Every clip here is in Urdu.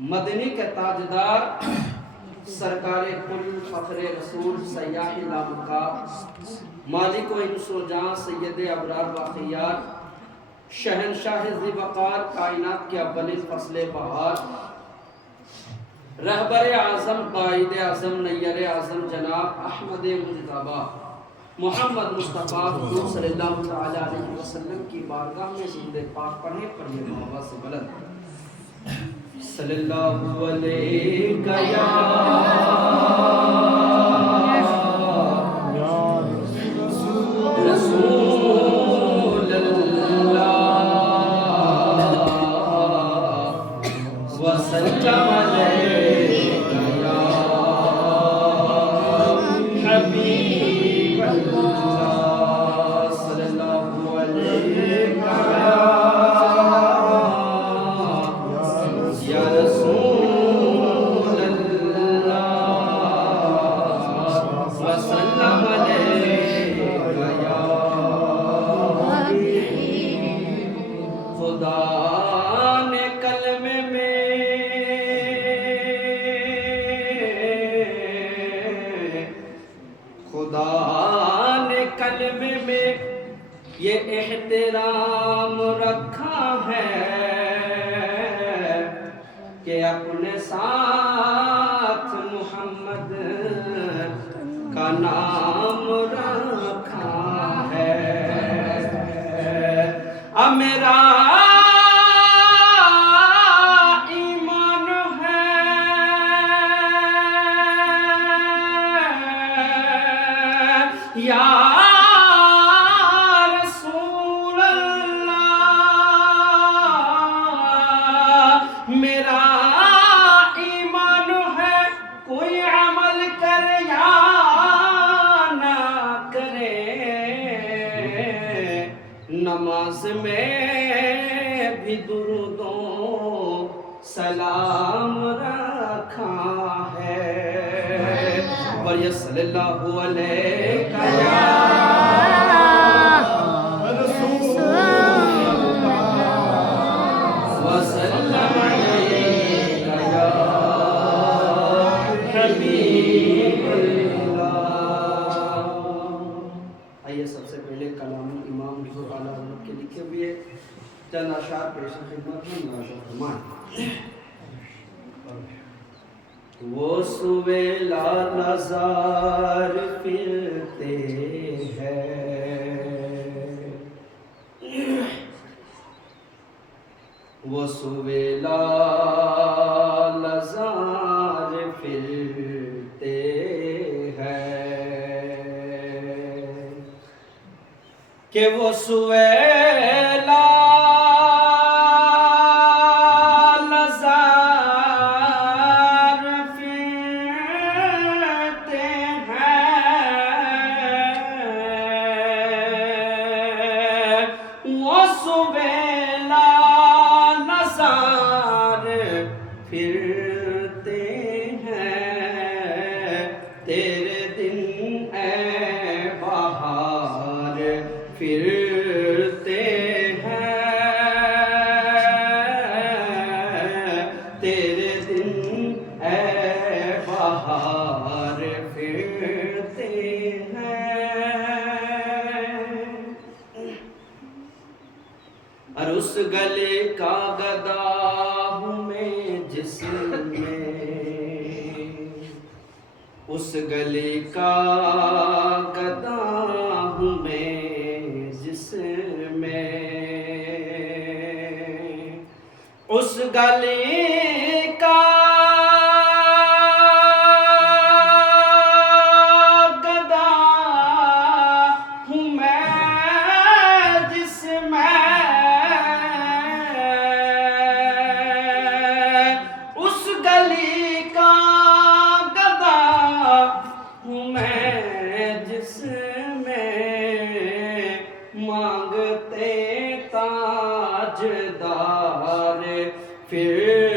مدنی کے تاجدار سرکار کل فخر رسول سیاح لامکاب مالک و انس و جان سید ابرار و خیار شہنشاہ ذی وقار کائنات کے اول فصل بہار رہبر اعظم قائد اعظم نیر اعظم جناب احمد مجتبی محمد مصطفیٰ حضور صلی اللہ تعالی علیہ وسلم کی بارگاہ میں درود پاک پڑھیں پر یہ محبت سے بلند صلی اللہ علیہ یا رسول اللہ وسلم علیہ یا حبیب اللہ صلی اللہ علیہ یا رسول اللہ وسلم علیہ یا خدا نے کلمے میں یہ احترام رکھا ہے کہ اپنے ساتھ محمد کا نام رکھا ہے اب میرا ایمان ہے یا میرا ایمان ہے کوئی عمل کرے یا نہ کرے نماز میں بھی درود و سلام رکھا ہے اور یہ صلی اللہ علیہ آئیے سب سے پہلے کلام امام حضور اعلیٰ حضرت کے لکھے ہوئے چند اشعار پیش خدمت میں نازل فرمائیں وہ سویلا نظار پھرتے ہیں وہ سویلا نظار پھرتے کہ وہ سویلا نظار پھرتے ہیں وہ سویلا نظار پھرتے ہیں تیرے دن اے بہار پھرتے ہیں تیرے دن اے بہار پھرتے ہیں اور اس گلے کا گدا ہوں میں جسم میں اس گلے کا گدا ہوں میں جسم میں اس گلے کا گدا ہوں میں جسم میں اس گلی کا گدا ہوں میں جس میں مانگتے تاجدار پھر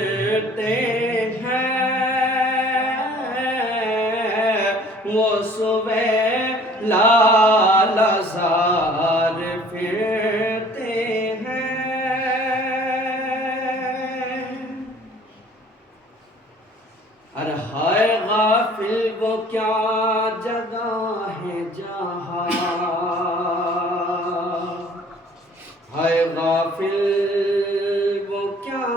ارے ہائے غافل وہ کیا جگہ ہے جہاں، ہائے غافل وہ کیا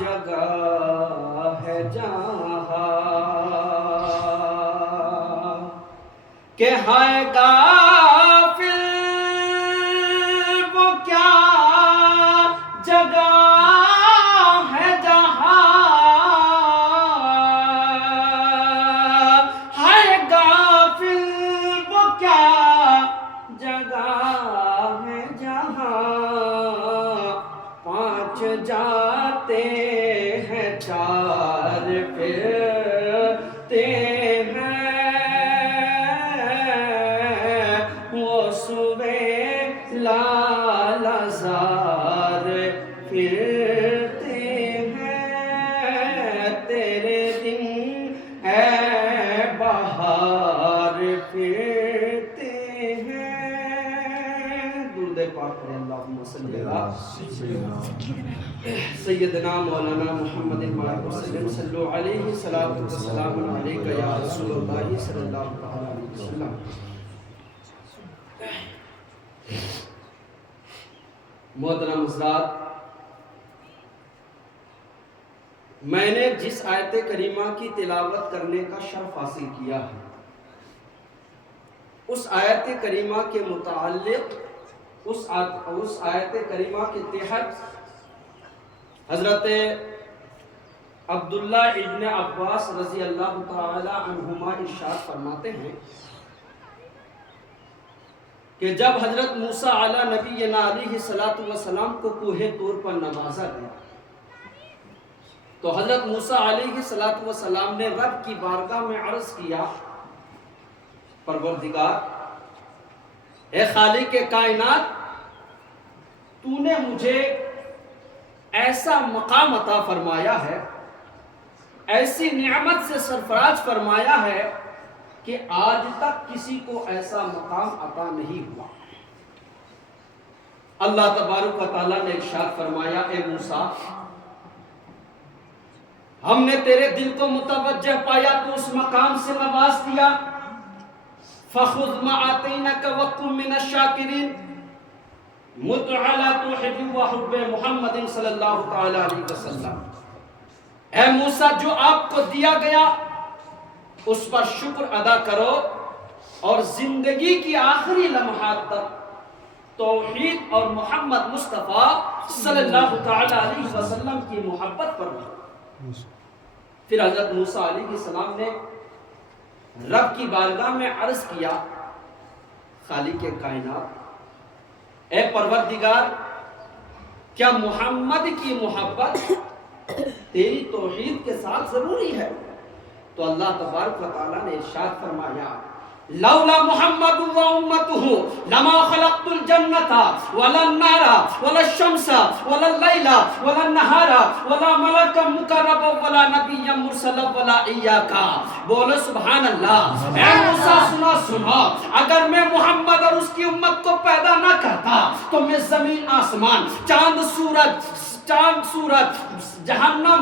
جگہ ہے جہاں، کہ ہائے غافل وہ کیا جگہ ہے جہاں، ہائے غافل وہ کیا جگہ ہے جہاں، پانچ جاتے ہیں چار پھرتے ہیں، وہ صبح لال زار پھرتے ہیں، تیرے دن ہے بہار پھرتے ہیں۔ درود پاک پڑھیں، اللہم صلی سیدنا مولانا محمد وسلم، صلو علیہ صلاۃ وسلام علیک یا رسول اللہ صلی اللہ علیہ وسلم۔ محترم حضرات، میں نے جس آیت کریمہ کی تلاوت کرنے کا شرف حاصل کیا ہے، اس آیت کریمہ کے متعلق اس آیت کریمہ کے تحت حضرت عبداللہ ابن عباس رضی اللہ تعالی عنہما ارشاد فرماتے ہیں کہ جب حضرت موسیٰ علیہ نبینا علیہ السلام کو کوہ طور پر نوازا گیا تو حضرت موسیٰ علیہ السلام نے رب کی بارگاہ میں عرض کیا، پروردگار، اے خالق کائنات، تو نے مجھے ایسا مقام عطا فرمایا ہے، ایسی نعمت سے سرفراز فرمایا ہے کہ آج تک کسی کو ایسا مقام عطا نہیں ہوا۔ اللہ تبارک و تعالیٰ نے ارشاد فرمایا، اے موسیٰ، ہم نے تیرے دل کو متوجہ پایا تو اس مقام سے نواز دیا، فَخُذْ مَا آتَيْنَكَ وَكُن مِّنَ الشَّاكِرِينَ، مُتْ عَلَىٰ تُحِبِّ وَحُبِّ محمد صلی اللہ تعالی علیہ وسلم۔ اے موسیٰ، جو آپ کو دیا گیا اس پر شکر ادا کرو اور زندگی کی آخری لمحات تک توحید اور محمد مصطفیٰ صلی اللہ تعالی علیہ وسلم کی محبت پر رہو۔ پھر حضرت موسیٰ علیہ السلام نے رب کی بارگاہ میں عرض کیا، خالق کائنات، اے پروردگار، کیا محمد کی محبت تیری توحید کے ساتھ ضروری ہے؟ تو اللہ تبارک و تعالیٰ نے ارشاد فرمایا، لولا محمد و امتہ لما خلقت الجنۃ ولا النار ولا الشمس ولا اللیل ولا النہار ولا ملکا مقربا ولا نبیا مرسلا ولا ایاک۔ بولو سبحان اللہ۔ اے موسیٰ، سنا، اگر میں محمد اور اس کی امت کو پیدا نہ کرتا تو میں زمین آسمان، چاند سورج، جہنم،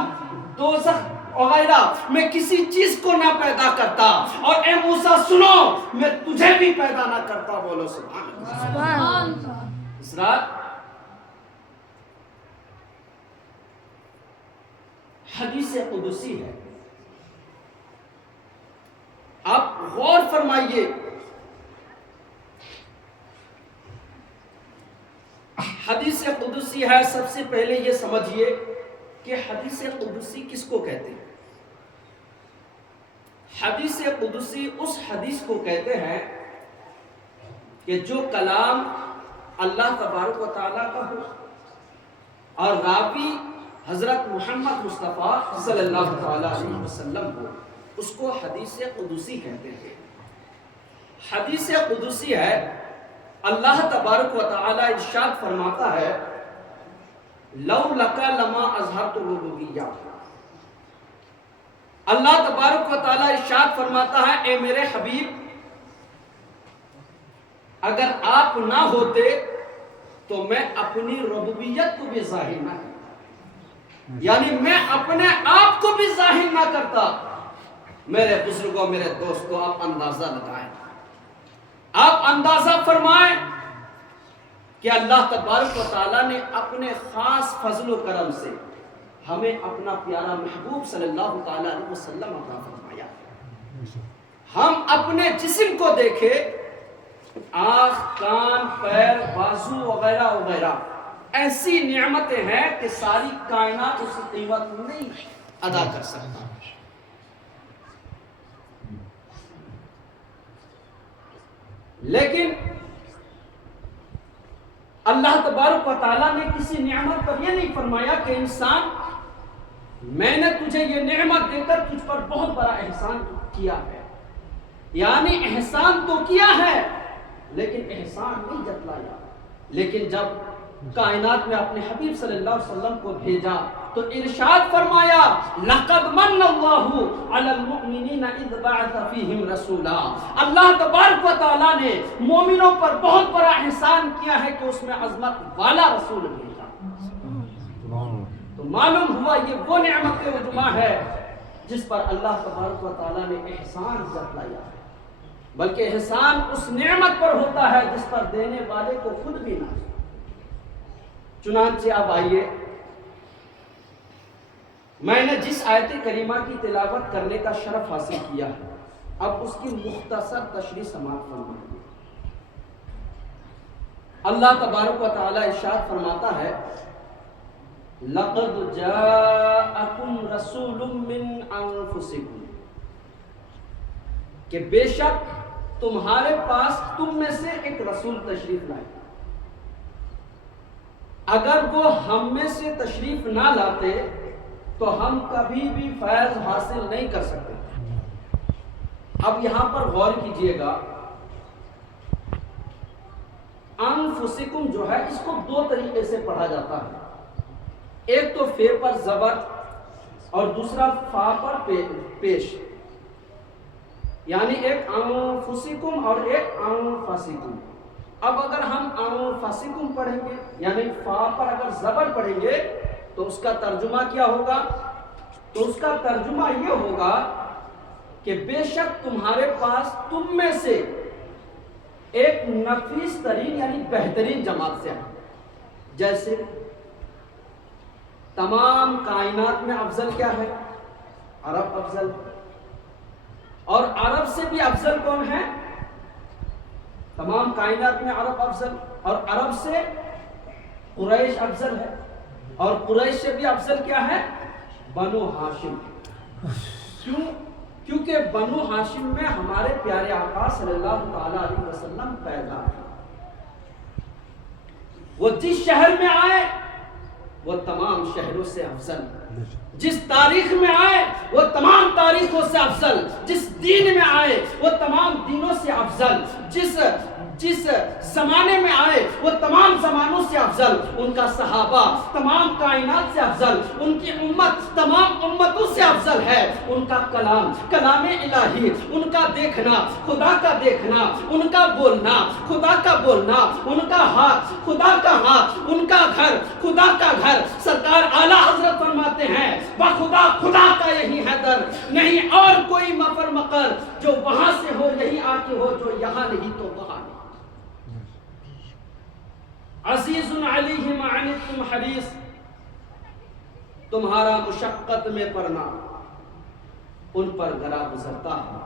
دوزخ وغیرہ میں کسی چیز کو نہ پیدا کرتا، اور اے موسیٰ سنو، میں تجھے بھی پیدا نہ کرتا۔ بولو سبحان اللہ۔ حضرات، حدیث قدسی ہے، آپ غور فرمائیے، حدیث قدسی ہے۔ سب سے پہلے یہ سمجھیے کہ حدیث قدسی کس کو کہتے ہیں؟ حدیث قدسی اس حدیث کو کہتے ہیں کہ جو کلام اللہ تبارک و تعالیٰ کا ہو اور راوی حضرت محمد مصطفیٰ صلی اللہ تعالی علیہ وسلم ہو، اس کو حدیث قدسی کہتے ہیں۔ حدیث قدسی ہے، اللہ تبارک و تعالی ارشاد فرماتا ہے، لو لکا لما اظہرت الربوبیہ۔ اللہ تبارک و تعالی ارشاد فرماتا ہے، اے میرے حبیب، اگر آپ نہ ہوتے تو میں اپنی ربوبیت کو بھی ظاہر نہ کرتا، یعنی میں اپنے آپ کو بھی ظاہر نہ کرتا، میرے بزرگوں، میرے دوستوں، آپ اندازہ لگائیں، آپ اندازہ فرمائیں کہ اللہ تبارک و تعالیٰ نے اپنے خاص فضل و کرم سے ہمیں اپنا پیارا محبوب صلی اللہ تعالیٰ علیہ وسلم عطا فرمایا۔ ہم اپنے جسم کو دیکھیں، آنکھ، کان، پیر، بازو وغیرہ وغیرہ، ایسی نعمتیں ہیں کہ ساری کائنات اس کی قیمت نہیں ادا کر سکتا۔ لیکن اللہ تبارک و تعالیٰ نے کسی نعمت پر یہ نہیں فرمایا کہ انسان، میں نے تجھے یہ نعمت دے کر تجھ پر بہت بڑا احسان کیا ہے۔ یعنی احسان تو کیا ہے لیکن احسان نہیں جتلایا۔ لیکن جب کائنات میں اپنے حبیب صلی اللہ علیہ وسلم کو بھیجا تو ارشاد فرمایا، لَقَدْ مَنَّ اللَّهُ عَلَى الْمُؤْمِنِينَ إِذْ بَعَثَ فِيهِمْ رَسُولًا۔ اللہ تبارک و تعالیٰ نے مومنوں پر بہت بڑا احسان کیا ہے کہ اس میں عظمت والا رسول بھیجا۔ تو معلوم ہوا یہ وہ نعمت عظمیٰ ہے جس پر اللہ تبارک و تعالیٰ نے احسان جتلایا ہے، بلکہ احسان اس نعمت پر ہوتا ہے جس پر دینے والے کو خود بھی نہ۔ چنانچہ اب آئیے، میں نے جس آیت کریمہ کی تلاوت کرنے کا شرف حاصل کیا ہے، اب اس کی مختصر تشریح سماعت فرمائیے۔ اللہ تبارک و تعالیٰ ارشاد فرماتا ہے، لَقَدْ جَاءَكُمْ رَسُولٌ مِّنْ أَنفُسِكُمْ، کہ بے شک تمہارے پاس تم میں سے ایک رسول تشریف لائے۔ اگر وہ ہم میں سے تشریف نہ لاتے تو ہم کبھی بھی فیض حاصل نہیں کر سکتے۔ اب یہاں پر غور کیجئے گا، انفسکم جو ہے اس کو دو طریقے سے پڑھا جاتا ہے، ایک تو فے پر زبر اور دوسرا فا پر پیش، یعنی ایک انفسکم اور ایک انفسکم۔ اب اگر ہم انفسکم پڑھیں گے یعنی فا پر اگر زبر پڑھیں گے تو اس کا ترجمہ کیا ہوگا؟ تو اس کا ترجمہ یہ ہوگا کہ بے شک تمہارے پاس تم میں سے ایک نفیس ترین یعنی بہترین جماعت سے ہے۔ جیسے تمام کائنات میں افضل کیا ہے؟ عرب افضل، اور عرب سے بھی افضل کون ہے؟ تمام کائنات میں عرب افضل، اور عرب سے قریش افضل ہے، اور قریش سے بھی افضل کیا ہے؟ بنو ہاشم۔ کیوں؟ کیونکہ بنو ہاشم میں ہمارے پیارے آقا صلی اللہ تعالیٰ علیہ وسلم پیدا ہے۔ وہ جس شہر میں آئے وہ تمام شہروں سے افضل، جس تاریخ میں آئے وہ تمام تاریخوں سے افضل، جس دین میں آئے وہ تمام دینوں سے افضل، جس زمانے میں آئے وہ تمام زمانوں سے افضل، ان کا صحابہ تمام کائنات سے افضل، ان کی امت تمام امتوں سے افضل ہے، ان کا کلام الہی، ان کا دیکھنا خدا کا دیکھنا، ان کا بولنا خدا کا بولنا، ان کا ہاتھ خدا کا ہاتھ، ان کا گھر خدا کا گھر۔ سرکار اعلیٰ حضرت فرماتے ہیں، بخدا خدا کا یہی ہے در، نہیں اور کوئی مفر مقر، جو وہاں سے ہو یہی آ کے ہو، جو یہاں نہیں تو وہاں نہیں۔ عزیز علیہ ما عنتم حریص، تمہارا مشقت میں پڑنا ان پر گرا گزرتا ہے،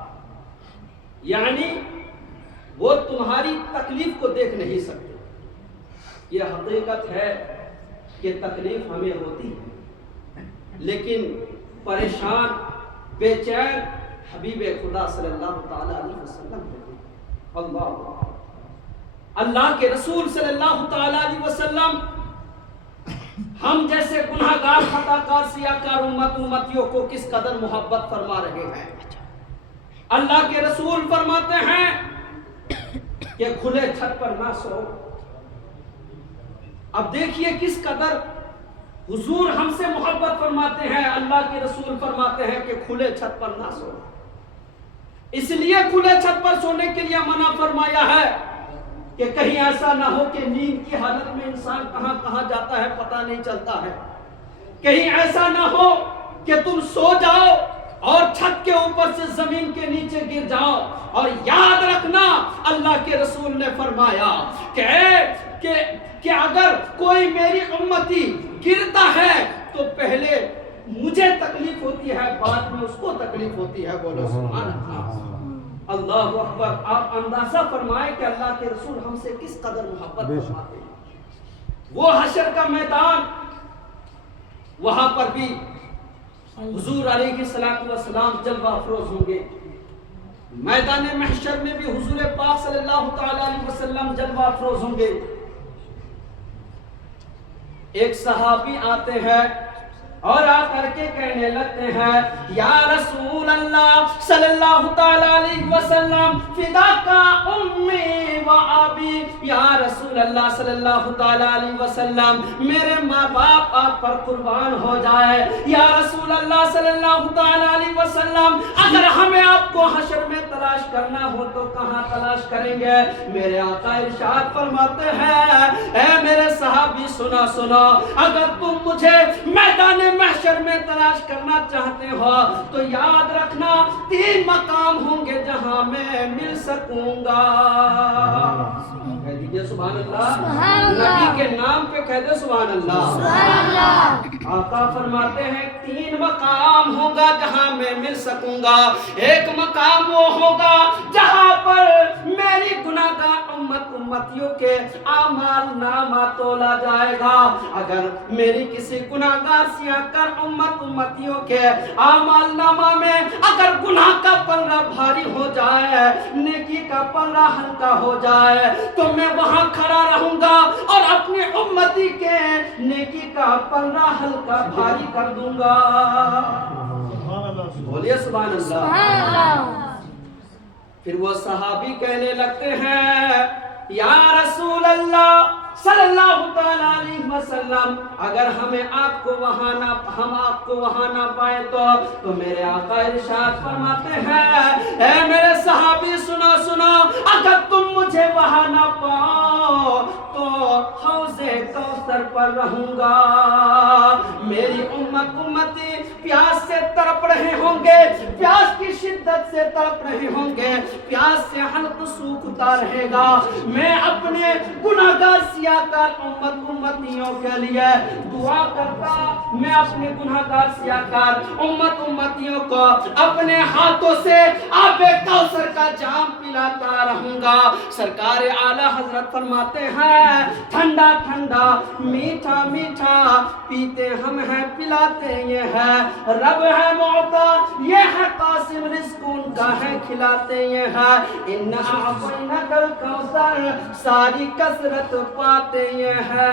یعنی وہ تمہاری تکلیف کو دیکھ نہیں سکتے۔ یہ حقیقت ہے کہ تکلیف ہمیں ہوتی ہے، لیکن پریشان بے چین حبیب خدا صلی اللہ تعالی علیہ وسلم ہوتے۔ اللہ کے رسول صلی اللہ تعالی علیہ وسلم ہم جیسے گناہگار خطا کار سیاکار امتیوں کو کس قدر محبت فرما رہے ہیں۔ اللہ کے رسول فرماتے ہیں کہ کھلے چھت پر نہ سو۔ اب دیکھیے کس قدر حضور ہم سے محبت فرماتے ہیں، اللہ کے رسول فرماتے ہیں کہ کھلے چھت پر نہ سو۔ اس لیے کھلے چھت پر سونے کے لیے منع فرمایا ہے کہ کہیں ایسا نہ ہو کہ نیند کی حالت میں انسان کہاں کہاں جاتا ہے پتہ نہیں چلتا ہے، کہیں ایسا نہ ہو کہ تم سو جاؤ اور چھت چھت کے اوپر سے زمین کے نیچے گر جاؤ، اور یاد رکھنا اللہ کے رسول نے فرمایا کہ اگر کوئی میری امتی گرتا ہے تو پہلے مجھے تکلیف ہوتی ہے، بعد میں اس کو تکلیف ہوتی ہے۔ بولو سبحان اللہ، اللہ اکبر۔ آپ اندازہ فرمائیں کہ اللہ کے رسول ہم سے کس قدر محبت فرماتے ہیں۔ وہ حشر کا میدان، وہاں پر بھی حضور علیہ السلام جلوہ افروز ہوں گے، میدان محشر میں بھی حضور پاک صلی اللہ تعالی علیہ وسلم جلوہ افروز ہوں گے۔ ایک صحابی آتے ہیں اور آ کر کے کہنے لگتے ہیں، یا رسول اللہ صلی اللہ تعالی علیہ وسلم فداکا امی و ابی، یا رسول اللہ صلی اللہ تعالی علیہ وسلم میرے ماں باپ آپ پر قربان ہو جائے۔ یا رسول اللہ صلی اللہ تعالی علیہ وسلم اگر ہمیں آپ کو حشر میں تلاش کرنا ہو تو کہاں تلاش کریں گے؟ میرے آقا ارشاد فرماتے ہیں، اے میرے صحابی سنا سنا، اگر تم مجھے میدان محشر میں تلاش کرنا چاہتے ہو تو یاد رکھنا 3 مقام ہوں گے جہاں میں مل سکوں گا۔ کہہ دیجئے سبحان اللہ، نبی کے نام پہ کہہ دے سبحان اللہ۔ آقا فرماتے ہیں 3 مقام ہوگا جہاں میں مل سکوں گا۔ ایک مقام وہ ہوگا جہاں پر میری گناہگار امتیوں کے اعمال نامہ تولا جائے گا۔ اگر میری کسی گناہگار سیاکار امتیوں کے اعمال نامہ میں اگر گناہ کا پلڑا بھاری ہو جائے، نیکی کا پلڑا ہلکا ہو جائے، تو میں وہاں کھڑا رہوں گا اور اپنی امتی کے نیکی کا پلڑا ہلکا بھاری کر دوں گا۔ بولیے سبحان اللہ۔ پھر وہ صحابی کہنے لگتے ہیں، یا رسول اللہ صلی اللہ تعالی علیہ وسلم اگر ہم آپ کو وہاں نہ پائے تو میرے آقا ارشاد فرماتے ہیں، اے میرے صحابی سنا سنا، اگر تم مجھے وہاں نہ پاؤ تو حوض کوثر پر رہوں گا۔ میری امتی پیاس سے تڑپ رہے ہوں گے، پیاس کی شدت سے تڑپ رہے ہوں گے، پیاس سے حلق سوکھتا رہے گا۔ میں اپنے گناہگار سیاکار امتیوں کے لیے دعا کرتا، میں اپنے گناہگار سیاکار امتیوں کو اپنے ہاتھوں سے آب کوثر کا جام پلاتا رہوں گا۔ سرکار اعلیٰ حضرت فرماتے ہیں، ٹھنڈا ٹھنڈا میٹھا میٹھا پیتے ہم ہیں، پلاتے یہ ہے، رب ہے معطا یہ ہے قاسم، رزق ان کا ہے کھلاتے یہ ہے، ان اعطیناک الکوثر ساری کثرت پاتے یہ ہے۔